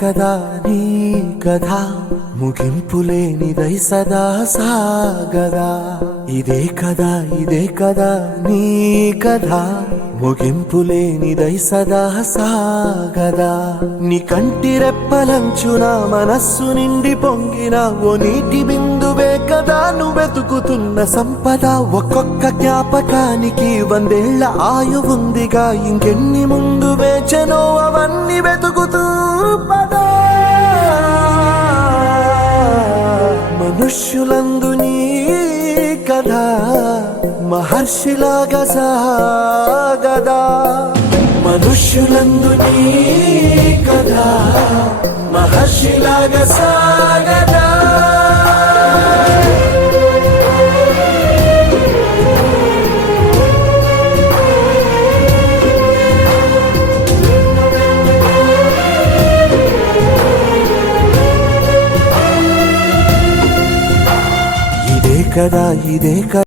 కదా నీ కథ ముగింపులేనిదై సదా సాగదా ఇదే కదా నీ కథ ముగింపులేనిదై సదా సాగదా నీ కంటి రెప్పలంచున మనస్సు నిండి పొంగిన ఓ నీటి బిందువే కదా నువ్వెతుకుతున్న సంపద ఒక్కొక్క జ్ఞాపకానికి 100 ఏళ్ల ఆయువుందిగా ఇంకెన్ని ముందు వేచనో అవన్నీ వెతుకుతూ పదా మనుష్యులందు నీ కథ మహర్షిలాగా సాగదా మనుష్యులందు నీ కథ మహర్షిలాగా సాగదా ఇదే కదా